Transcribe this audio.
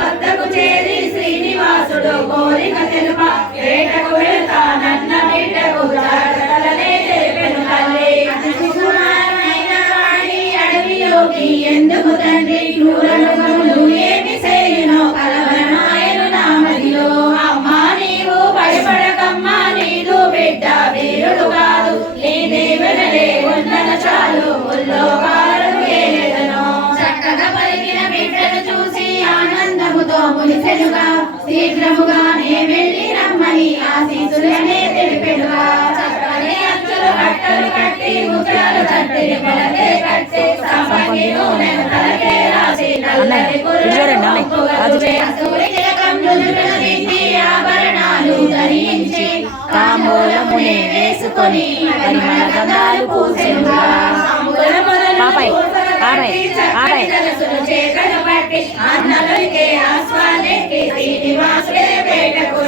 వద్దకు చేరి శ్రీనివాసుడు కోరిక తెలుప వేటకు వెళతానన్న బిడ్డకు జాగ్రత్తలనే తెలిపెను తల్లి. అడవిలోకి ఎందుకు తండ్రి క్రూరమృగములు ఏమి చేయునో కలవరమాయను నా మదిలో. అమ్మా నీవు భయపడకమ్మా నీదు బిడ్డ వీరుడు కాదు నీ దేవులనే ఉన్నన చాలు ముల్లో కాలను ఏదను. చక్కగా పలికిన బిడ్డను చూసి ఆనందముతో మునిసెలుగా శీఘ్రముగానే వెళ్ళి రమ్మని ఆశీసులనే తెలిపెడుగా. చక్కని అంచులు కట్టలు కట్టి ముత్యాలు కట్టిని కొలతే కట్టి సంపంగిలో నేను తలకే రాసి నల్లని ఆభరణాలు ధరించి తాంబూలమునే వేసుకొని పరిమళ గంధాలు పూసెనుగా. చేకలు పట్టి అన్నలకే ఆస్వాదెక్కి శ్రీనివాసుడే వేటకు